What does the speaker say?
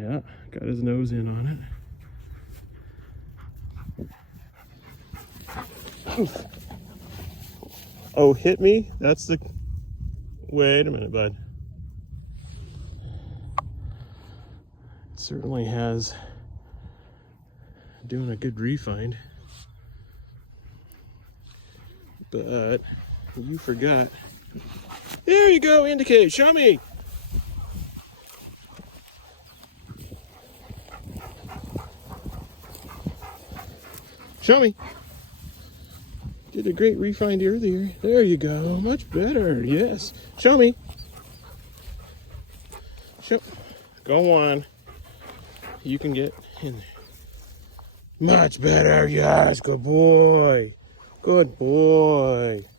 Yeah, got his nose in on it. Oh, hit me? That's the... Wait a minute, bud. It certainly has doing a good refind. But you forgot. There you go, indicate, show me. Show me. Did a great refind earlier. There you go, much better, yes. Show me. Show. Go on. You can get in there. Much better, yes, good boy. Good boy.